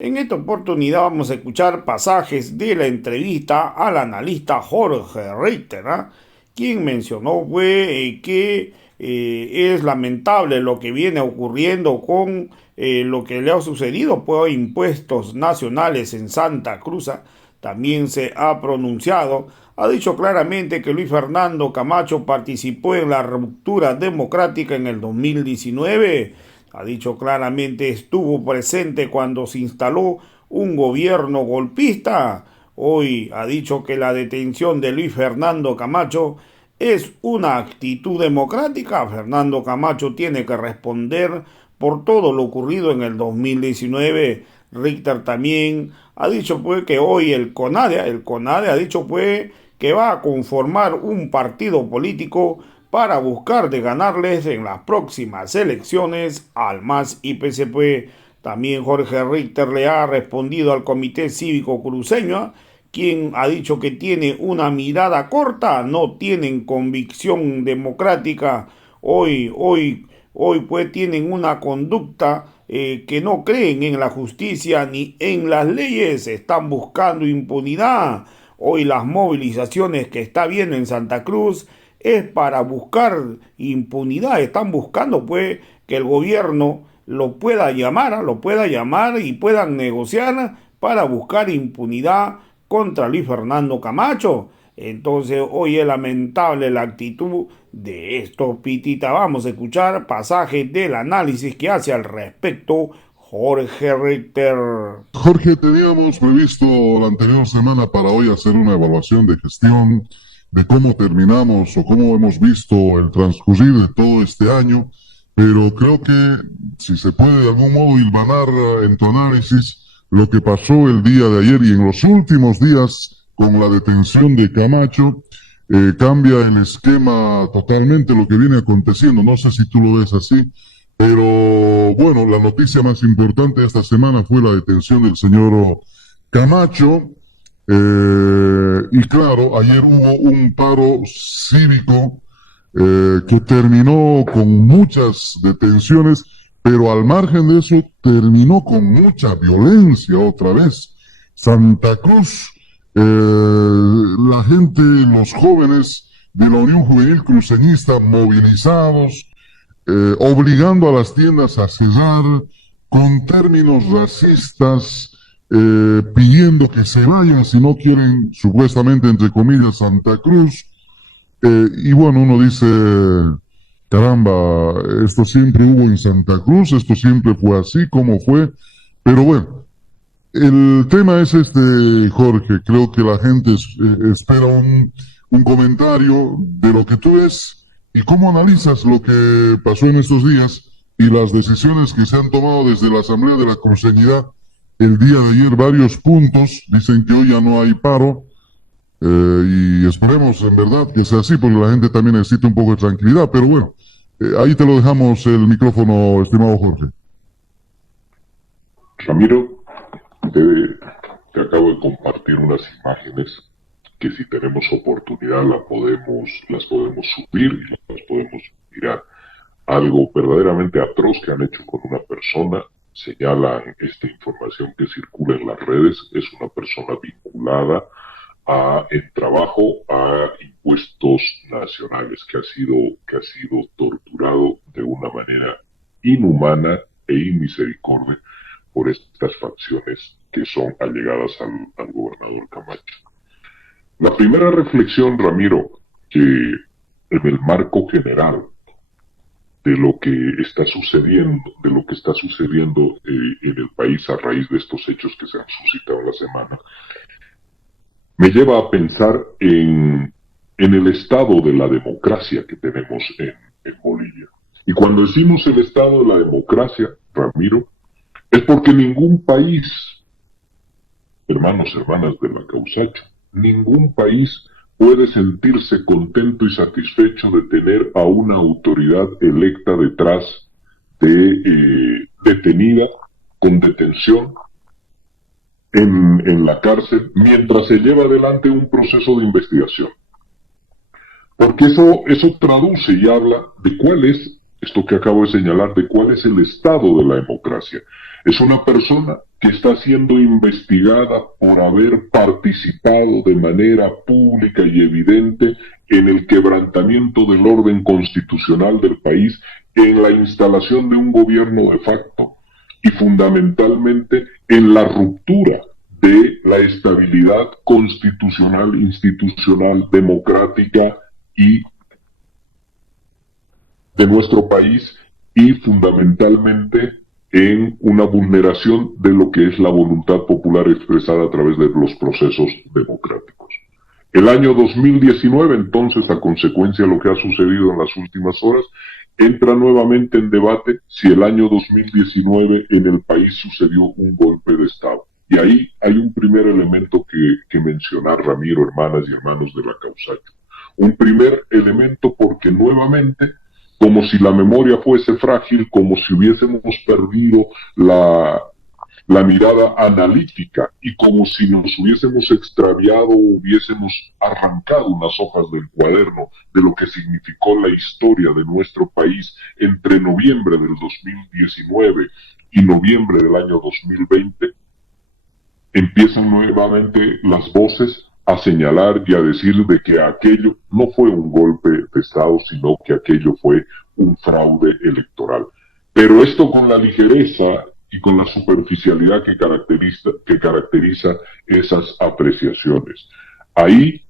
En esta oportunidad vamos a escuchar pasajes de la entrevista al analista Jorge Richter, ¿ah? Quien mencionó que es lamentable lo que viene ocurriendo con lo que le ha sucedido pues, a impuestos nacionales en Santa Cruz. También se ha pronunciado, ha dicho claramente que Luis Fernando Camacho participó en la ruptura democrática en el 2019. Ha dicho claramente estuvo presente cuando se instaló un gobierno golpista. Hoy ha dicho que la detención de Luis Fernando Camacho es una actitud democrática. Fernando Camacho tiene que responder por todo lo ocurrido en el 2019. Richter también ha dicho pues que hoy el CONADE ha dicho pues que va a conformar un partido político para buscar de ganarles en las próximas elecciones al MAS y PSP. También Jorge Richter le ha respondido al Comité Cívico Cruceño, quien ha dicho que tiene una mirada corta, no tienen convicción democrática. Hoy pues tienen una conducta que no creen en la justicia ni en las leyes, están buscando impunidad. Hoy las movilizaciones que está viendo en Santa Cruz es para buscar impunidad. Están buscando pues que el gobierno lo pueda llamar y puedan negociar para buscar impunidad contra Luis Fernando Camacho. Entonces hoy es lamentable la actitud de estos pititas. Vamos a escuchar pasajes del análisis que hace al respecto Jorge Richter. Jorge, teníamos previsto la anterior semana para hoy hacer una evaluación de gestión de cómo terminamos o cómo hemos visto el transcurrir de todo este año, pero creo que si se puede de algún modo hilvanar en tu análisis lo que pasó el día de ayer y en los últimos días con la detención de Camacho, cambia el esquema totalmente lo que viene aconteciendo. No sé si tú lo ves así. Pero bueno, la noticia más importante de esta semana fue la detención del señor Camacho. Y claro, ayer hubo un paro cívico que terminó con muchas detenciones, pero al margen de eso terminó con mucha violencia otra vez. Santa Cruz, la gente, los jóvenes de la Unión Juvenil Cruceñista movilizados, obligando a las tiendas a cerrar con términos racistas, pidiendo que se vayan si no quieren, supuestamente, entre comillas, Santa Cruz. Y bueno, uno dice, caramba, esto siempre hubo en Santa Cruz, esto siempre fue así, ¿cómo fue? Pero bueno, el tema es este, Jorge, creo que la gente espera un comentario de lo que tú ves y cómo analizas lo que pasó en estos días y las decisiones que se han tomado desde la Asamblea de la Cruceñidad el día de ayer, varios puntos, dicen que hoy ya no hay paro, y esperemos en verdad que sea así, porque la gente también necesita un poco de tranquilidad, pero bueno, ahí te lo dejamos el micrófono, estimado Jorge. Ramiro, te acabo de compartir unas imágenes que si tenemos oportunidad las podemos subir y las podemos mirar. Algo verdaderamente atroz que han hecho con una persona. Señalan esta información que circula en las redes. Es una persona vinculada en trabajo a impuestos nacionales, que ha sido torturado de una manera inhumana e inmisericordia por estas facciones que son allegadas al gobernador Camacho. La primera reflexión, Ramiro, que en el marco general de lo que está sucediendo, en el país a raíz de estos hechos que se han suscitado en la semana, me lleva a pensar en el estado de la democracia que tenemos en Bolivia. Y cuando decimos el estado de la democracia, Ramiro, es porque ningún país, hermanos, hermanas de la Causacho, ningún país puede sentirse contento y satisfecho de tener a una autoridad electa detrás detenida, con detención en la cárcel, mientras se lleva adelante un proceso de investigación. Porque eso traduce y habla de cuál es, esto que acabo de señalar, de cuál es el estado de la democracia. Es una persona que está siendo investigada por haber participado de manera pública y evidente en el quebrantamiento del orden constitucional del país, en la instalación de un gobierno de facto y fundamentalmente en la ruptura de la estabilidad constitucional, institucional, democrática y de nuestro país, y fundamentalmente en una vulneración de lo que es la voluntad popular expresada a través de los procesos democráticos. El año 2019, entonces, a consecuencia de lo que ha sucedido en las últimas horas, entra nuevamente en debate si el año 2019 en el país sucedió un golpe de Estado. Y ahí hay un primer elemento que mencionar, Ramiro, hermanas y hermanos de la Causacho. Un primer elemento porque nuevamente, como si la memoria fuese frágil, como si hubiésemos perdido la mirada analítica y como si nos hubiésemos extraviado o hubiésemos arrancado unas hojas del cuaderno de lo que significó la historia de nuestro país entre noviembre del 2019 y noviembre del año 2020, empiezan nuevamente las voces a señalar y a decir de que aquello no fue un golpe de Estado, sino que aquello fue un fraude electoral. Pero esto con la ligereza y con la superficialidad que caracteriza esas apreciaciones. Ahí,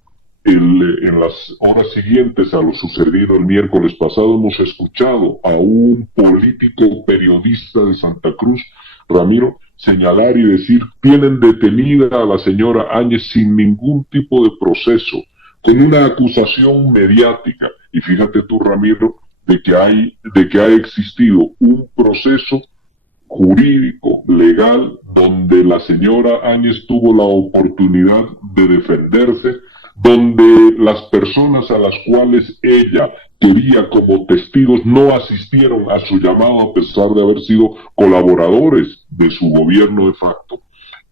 en las horas siguientes a lo sucedido el miércoles pasado, hemos escuchado a un político periodista de Santa Cruz, Ramiro, señalar y decir: tienen detenida a la señora Áñez sin ningún tipo de proceso, con una acusación mediática. Y fíjate tú, Ramiro, de que ha existido un proceso jurídico, legal, donde la señora Áñez tuvo la oportunidad de defenderse, donde las personas a las cuales ella quería como testigos no asistieron a su llamado a pesar de haber sido colaboradores de su gobierno de facto.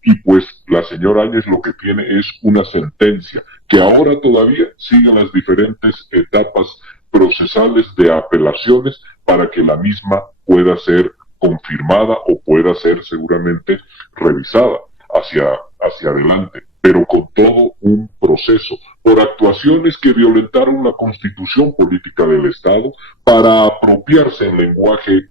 Y pues la señora Áñez lo que tiene es una sentencia que ahora todavía sigue las diferentes etapas procesales de apelaciones para que la misma pueda ser confirmada o pueda ser seguramente revisada hacia adelante, pero con todo un proceso, por actuaciones que violentaron la constitución política del Estado para apropiarse en lenguaje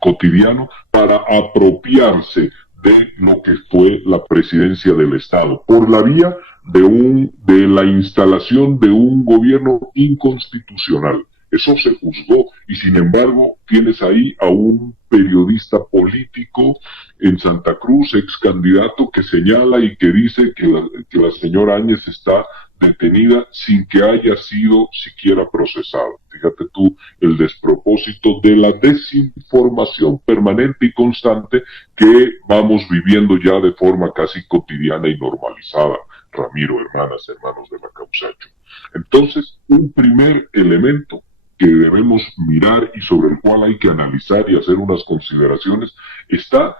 cotidiano, para apropiarse de lo que fue la presidencia del Estado, por la vía de la instalación de un gobierno inconstitucional. Eso se juzgó y sin embargo tienes ahí a un periodista político en Santa Cruz, ex candidato, que señala y que dice que la señora Áñez está detenida sin que haya sido siquiera procesada. Fíjate tú el despropósito de la desinformación permanente y constante que vamos viviendo ya de forma casi cotidiana y normalizada, Ramiro, hermanas, hermanos de la Causacho. Entonces, un primer elemento que debemos mirar y sobre el cual hay que analizar y hacer unas consideraciones está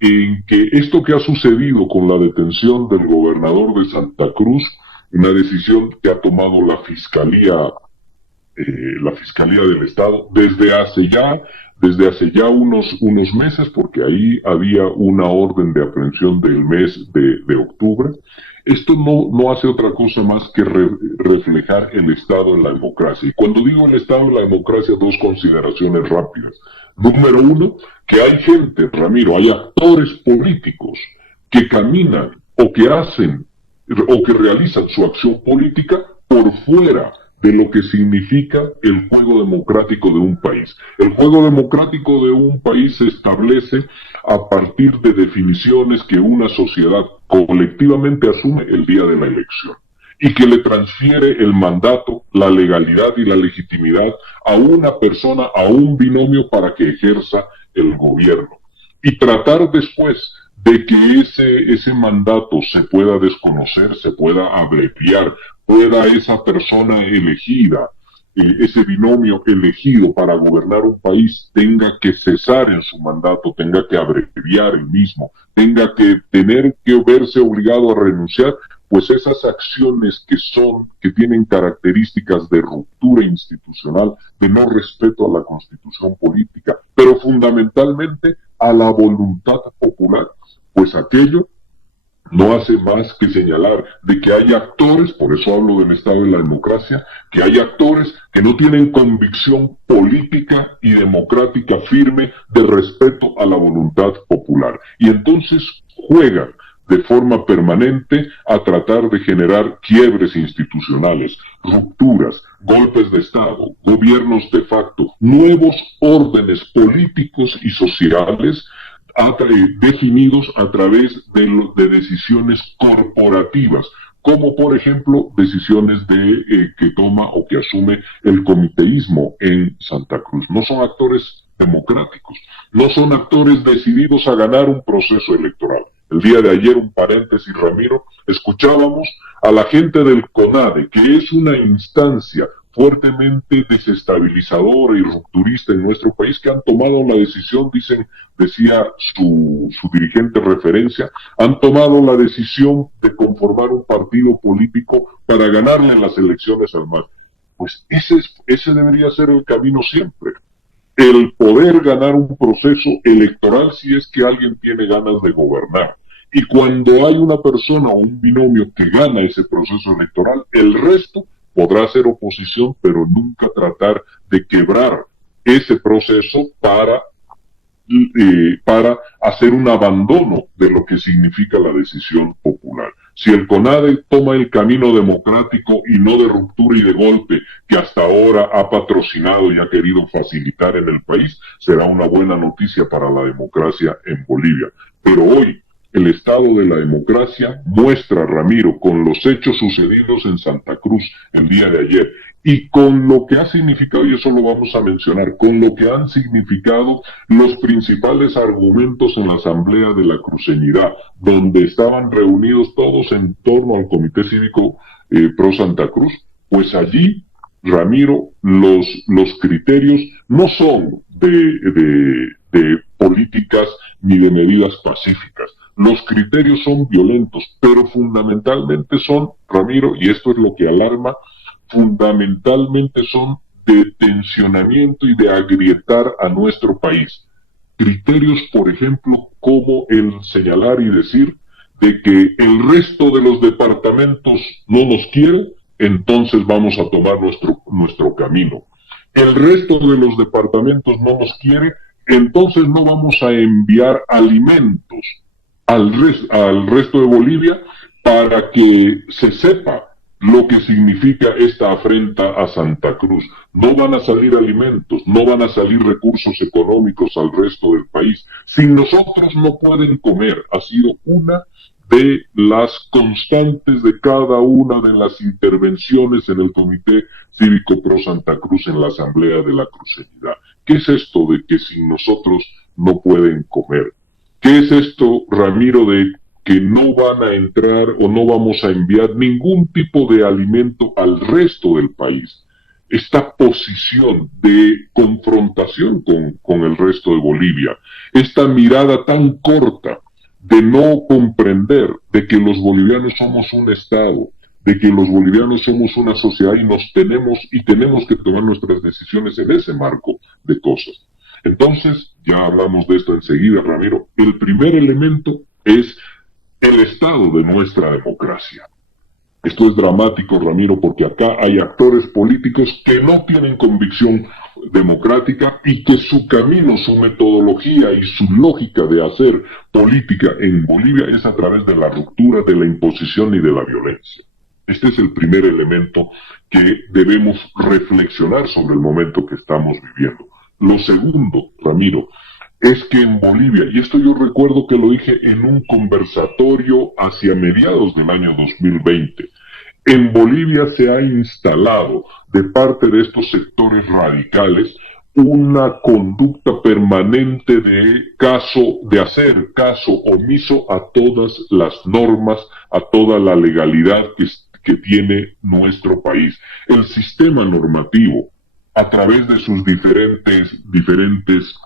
en que esto que ha sucedido con la detención del gobernador de Santa Cruz, una decisión que ha tomado la Fiscalía del Estado desde hace ya unos meses, porque ahí había una orden de aprehensión del mes de octubre. Esto no hace otra cosa más que reflejar el Estado en la democracia. Y cuando digo el Estado en la democracia, dos consideraciones rápidas. Número uno, que hay gente, Ramiro, hay actores políticos que caminan o que hacen o que realizan su acción política por fuera de lo que significa el juego democrático de un país. El juego democrático de un país se establece a partir de definiciones que una sociedad colectivamente asume el día de la elección y que le transfiere el mandato, la legalidad y la legitimidad a una persona, a un binomio para que ejerza el gobierno. Y tratar después de que ese mandato se pueda desconocer, se pueda abreviar, pueda esa persona elegida, ese binomio elegido para gobernar un país tenga que cesar en su mandato, tenga que abreviar el mismo, tenga que tener que verse obligado a renunciar, pues esas acciones que tienen características de ruptura institucional, de no respeto a la Constitución política, pero fundamentalmente a la voluntad popular, pues aquello no hace más que señalar de que hay actores, por eso hablo del estado de la democracia, que hay actores que no tienen convicción política y democrática firme de respeto a la voluntad popular. Y entonces juegan de forma permanente a tratar de generar quiebres institucionales, rupturas, golpes de Estado, gobiernos de facto, nuevos órdenes políticos y sociales definidos a través de decisiones corporativas, como por ejemplo decisiones que toma o que asume el comiteísmo en Santa Cruz. No son actores democráticos, no son actores decididos a ganar un proceso electoral. El día de ayer, un paréntesis, Ramiro, escuchábamos a la gente del CONADE, que es una instancia fuertemente desestabilizadora y rupturista en nuestro país, que han tomado la decisión, decía su dirigente referencia, han tomado la decisión de conformar un partido político para ganarle las elecciones al MAS. Pues ese debería ser el camino siempre. El poder ganar un proceso electoral si es que alguien tiene ganas de gobernar. Y cuando hay una persona o un binomio que gana ese proceso electoral, el resto podrá hacer oposición, pero nunca tratar de quebrar ese proceso para hacer un abandono de lo que significa la decisión popular. Si el CONADE toma el camino democrático y no de ruptura y de golpe que hasta ahora ha patrocinado y ha querido facilitar en el país, será una buena noticia para la democracia en Bolivia. Pero hoy, el estado de la democracia muestra, Ramiro, con los hechos sucedidos en Santa Cruz el día de ayer, y con lo que ha significado, y eso lo vamos a mencionar, con lo que han significado los principales argumentos en la Asamblea de la Cruceñidad, donde estaban reunidos todos en torno al Comité Cívico Pro Santa Cruz, pues allí, Ramiro, los criterios no son de políticas ni de medidas pacíficas. Los criterios son violentos, pero fundamentalmente son, Ramiro, y esto es lo que alarma, fundamentalmente son de tensionamiento y de agrietar a nuestro país. Criterios, por ejemplo, como el señalar y decir de que el resto de los departamentos no nos quiere, entonces vamos a tomar nuestro camino. El resto de los departamentos no nos quiere, entonces no vamos a enviar alimentos al resto de Bolivia para que se sepa lo que significa esta afrenta a Santa Cruz. No van a salir alimentos, no van a salir recursos económicos al resto del país. Sin nosotros no pueden comer. Ha sido una de las constantes de cada una de las intervenciones en el Comité Cívico Pro Santa Cruz en la Asamblea de la Cruceñidad. ¿Qué es esto de que sin nosotros no pueden comer? ¿Qué es esto, Ramiro, de que no van a entrar o no vamos a enviar ningún tipo de alimento al resto del país? Esta posición de confrontación con el resto de Bolivia, esta mirada tan corta de no comprender de que los bolivianos somos un Estado, de que los bolivianos somos una sociedad y tenemos que tomar nuestras decisiones en ese marco de cosas. Entonces, ya hablamos de esto enseguida, Ramiro. El primer elemento es el estado de nuestra democracia. Esto es dramático, Ramiro, porque acá hay actores políticos que no tienen convicción democrática y que su camino, su metodología y su lógica de hacer política en Bolivia es a través de la ruptura, de la imposición y de la violencia. Este es el primer elemento que debemos reflexionar sobre el momento que estamos viviendo. Lo segundo, Ramiro, es que en Bolivia, y esto yo recuerdo que lo dije en un conversatorio hacia mediados del año 2020, en Bolivia se ha instalado de parte de estos sectores radicales una conducta permanente de hacer caso omiso a todas las normas, a toda la legalidad que tiene nuestro país. El sistema normativo, a través de sus diferentes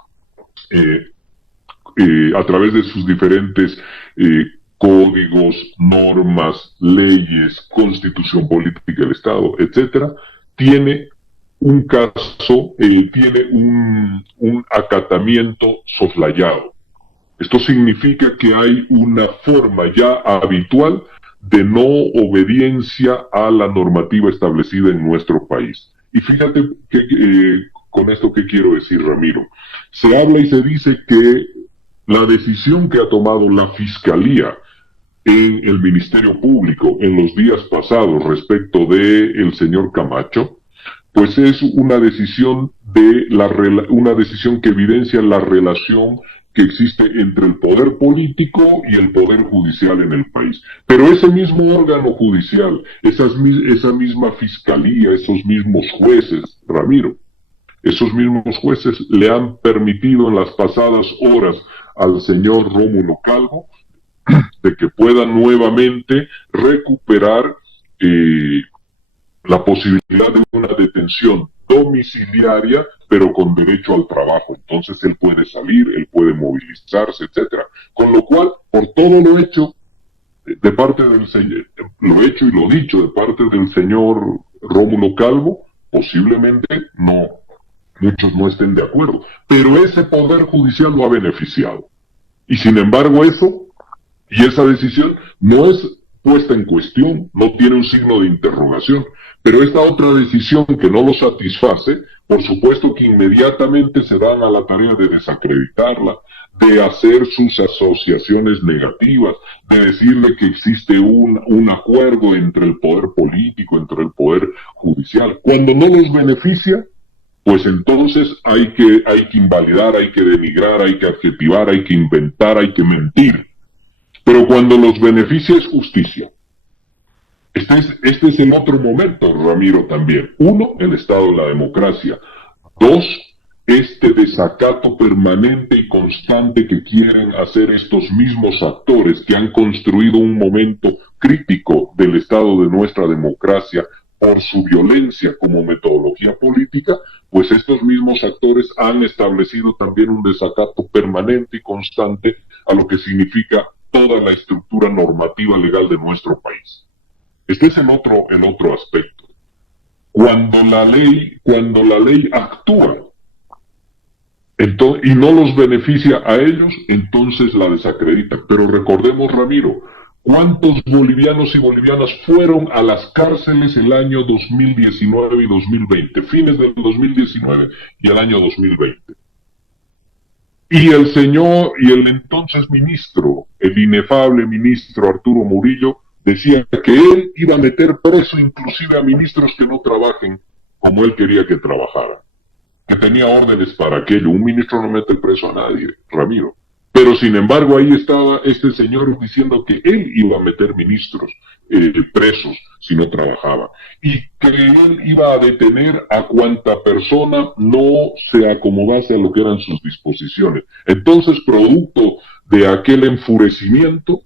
códigos, normas, leyes, constitución política del Estado, etcétera, tiene un caso, tiene un acatamiento soslayado. Esto significa que hay una forma ya habitual de no obediencia a la normativa establecida en nuestro país. Y fíjate que, con esto qué quiero decir, Ramiro. Se habla y se dice que la decisión que ha tomado la Fiscalía en el Ministerio Público en los días pasados respecto de el señor Camacho, pues es una decisión una decisión que evidencia la relación que existe entre el poder político y el poder judicial en el país. Pero ese mismo órgano judicial, esa misma fiscalía, esos mismos jueces, Ramiro, esos mismos jueces le han permitido en las pasadas horas al señor Rómulo Calvo de que pueda nuevamente recuperar la posibilidad de una detención domiciliaria, pero con derecho al trabajo. Entonces él puede salir, él puede movilizarse, etcétera. Con lo cual, por todo lo hecho de parte del señor, lo hecho y lo dicho de parte del señor Rómulo Calvo, posiblemente muchos no estén de acuerdo, pero ese poder judicial lo ha beneficiado. Y sin embargo esa decisión no es puesta en cuestión, no tiene un signo de interrogación, pero esta otra decisión que no lo satisface, por supuesto que inmediatamente se dan a la tarea de desacreditarla, de hacer sus asociaciones negativas, de decirle que existe un acuerdo entre el poder político, entre el poder judicial. Cuando no los beneficia, pues entonces hay que invalidar, hay que denigrar, hay que adjetivar, hay que inventar, hay que mentir. Pero cuando los beneficia es justicia. Este es el otro momento, Ramiro, también. Uno, el estado de la democracia. Dos, este desacato permanente y constante que quieren hacer estos mismos actores que han construido un momento crítico del estado de nuestra democracia por su violencia como metodología política, pues estos mismos actores han establecido también un desacato permanente y constante a lo que significa toda la estructura normativa legal de nuestro país. Este es el otro aspecto. Cuando la ley actúa y no los beneficia a ellos, entonces la desacredita. Pero recordemos, Ramiro, ¿cuántos bolivianos y bolivianas fueron a las cárceles el año 2019 y 2020? Fines del 2019 y el año 2020. Y el entonces ministro, el inefable ministro Arturo Murillo, decía que él iba a meter preso inclusive a ministros que no trabajen como él quería que trabajaran. Que tenía órdenes para aquello. Un ministro no mete preso a nadie, Ramiro. Pero sin embargo ahí estaba este señor diciendo que él iba a meter ministros presos si no trabajaba. Y que él iba a detener a cuanta persona no se acomodase a lo que eran sus disposiciones. Entonces, producto de aquel enfurecimiento,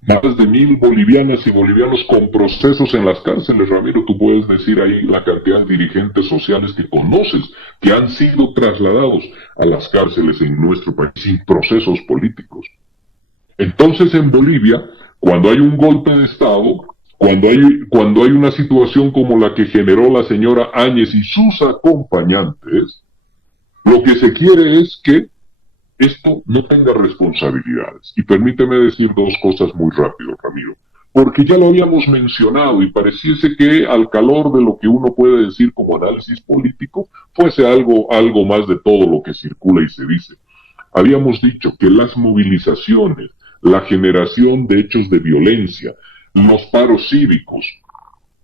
más de 1,000 bolivianas y bolivianos con procesos en las cárceles, Ramiro, tú puedes decir ahí la cantidad de dirigentes sociales que conoces, que han sido trasladados a las cárceles en nuestro país sin procesos políticos. Entonces en Bolivia, cuando hay un golpe de Estado, cuando hay una situación como la que generó la señora Áñez y sus acompañantes, lo que se quiere es que esto no tenga responsabilidades. Y permíteme decir dos cosas muy rápido, Ramiro, porque ya lo habíamos mencionado y pareciese que al calor de lo que uno puede decir como análisis político, fuese algo más de todo lo que circula y se dice. Habíamos dicho que las movilizaciones, la generación de hechos de violencia, los paros cívicos,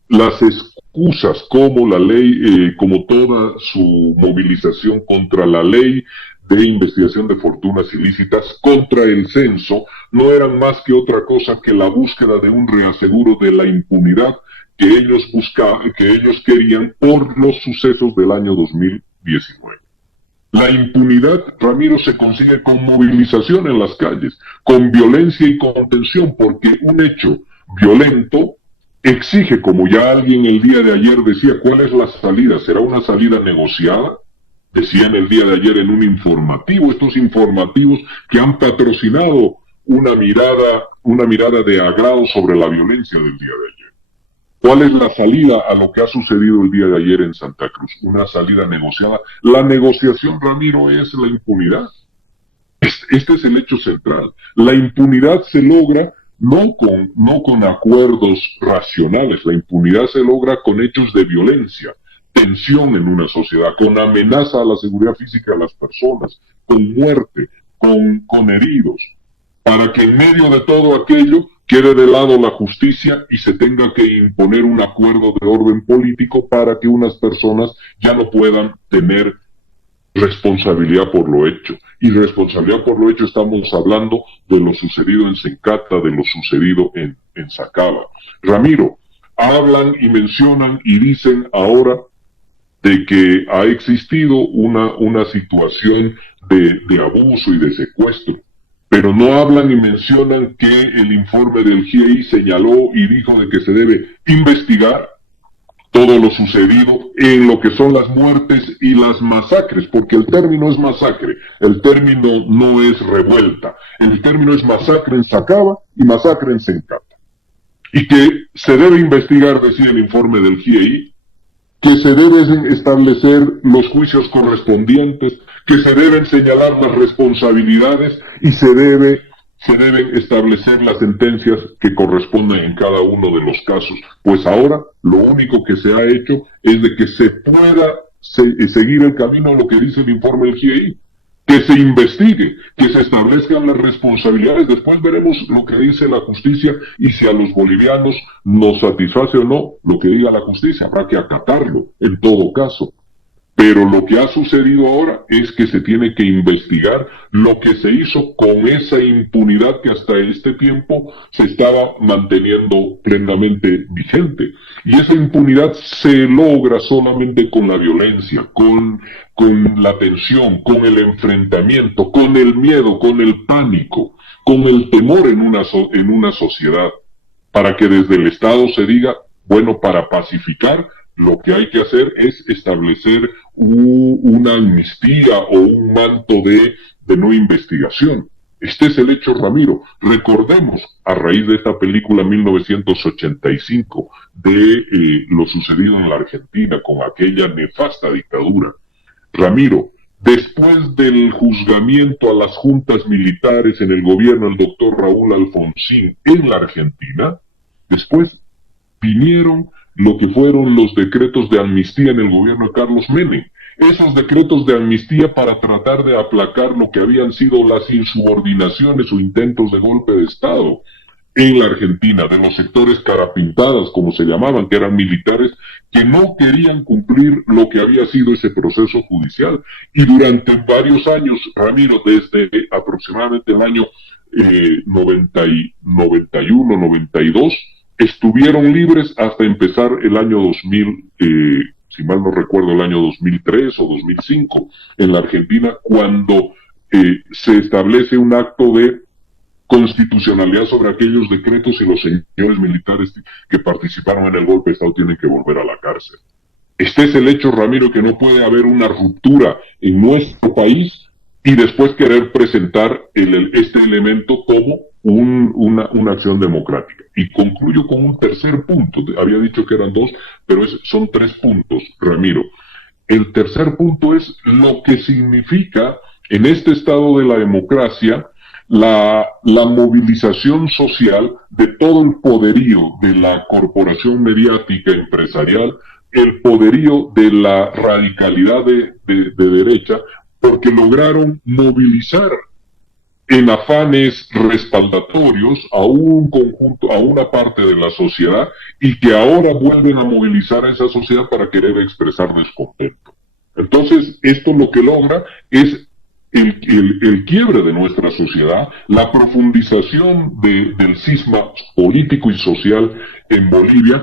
las excusas como la ley, como toda su movilización contra la ley de investigación de fortunas ilícitas, contra el censo, no eran más que otra cosa que la búsqueda de un reaseguro de la impunidad que ellos querían por los sucesos del año 2019. La impunidad, Ramiro, se consigue con movilización en las calles, con violencia y contención, porque un hecho violento exige, como ya alguien el día de ayer decía, ¿cuál es la salida? ¿Será una salida negociada? Decían el día de ayer en un informativo, estos informativos que han patrocinado una mirada de agrado sobre la violencia del día de ayer. ¿Cuál es la salida a lo que ha sucedido el día de ayer en Santa Cruz? Una salida negociada. La negociación, Ramiro, es la impunidad. Este es el hecho central. La impunidad se logra no con acuerdos racionales, la impunidad se logra con hechos de violencia, tensión en una sociedad, con amenaza a la seguridad física de las personas, con muerte, con heridos, para que en medio de todo aquello quede de lado la justicia y se tenga que imponer un acuerdo de orden político para que unas personas ya no puedan tener responsabilidad por lo hecho. Y responsabilidad por lo hecho estamos hablando de lo sucedido en Sencata, de lo sucedido en Sacaba. Ramiro, hablan y mencionan y dicen ahora de que ha existido una situación de abuso y de secuestro, pero no hablan y mencionan que el informe del GIEI señaló y dijo de que se debe investigar todo lo sucedido en lo que son las muertes y las masacres, porque el término es masacre, el término no es revuelta, el término es masacre en Sacaba y masacre en Sencata. Y que se debe investigar, decía el informe del GIEI, que se deben establecer los juicios correspondientes, que se deben señalar las responsabilidades y se deben establecer las sentencias que corresponden en cada uno de los casos. Pues ahora lo único que se ha hecho es de que se pueda seguir el camino a lo que dice el informe del GIEI, que se investigue, que se establezcan las responsabilidades. Después veremos lo que dice la justicia y si a los bolivianos nos satisface o no lo que diga la justicia. Habrá que acatarlo en todo caso. Pero lo que ha sucedido ahora es que se tiene que investigar lo que se hizo con esa impunidad que hasta este tiempo se estaba manteniendo plenamente vigente. Y esa impunidad se logra solamente con la violencia, con la tensión, con el enfrentamiento, con el miedo, con el pánico, con el temor en una sociedad, para que desde el Estado se diga, bueno, para pacificar, lo que hay que hacer es establecer una amnistía o un manto de no investigación. Este es el hecho, Ramiro. Recordemos, a raíz de esta película 1985, de lo sucedido en la Argentina con aquella nefasta dictadura. Ramiro, después del juzgamiento a las juntas militares en el gobierno del doctor Raúl Alfonsín en la Argentina, después vinieron lo que fueron los decretos de amnistía en el gobierno de Carlos Menem. Esos decretos de amnistía para tratar de aplacar lo que habían sido las insubordinaciones o intentos de golpe de Estado en la Argentina, de los sectores carapintadas, como se llamaban, que eran militares que no querían cumplir lo que había sido ese proceso judicial. Y durante varios años, Ramiro, desde aproximadamente el año 91, 92, estuvieron libres hasta empezar el año 2000, si mal no recuerdo, el año 2003 o 2005 en la Argentina, cuando se establece un acto de constitucionalidad sobre aquellos decretos y los señores militares que participaron en el golpe de Estado tienen que volver a la cárcel. Este es el hecho, Ramiro, que no puede haber una ruptura en nuestro país y después querer presentar este elemento como una acción democrática. Y concluyo con un tercer punto. Había dicho que eran dos, pero son 3 puntos, Ramiro. El tercer punto es lo que significa en este estado de la democracia la movilización social de todo el poderío de la corporación mediática empresarial, el poderío de la radicalidad de derecha, porque lograron movilizar en afanes respaldatorios a un conjunto, a una parte de la sociedad, y que ahora vuelven a movilizar a esa sociedad para querer expresar descontento. Entonces, esto lo que logra es el quiebre de nuestra sociedad, la profundización del cisma político y social en Bolivia,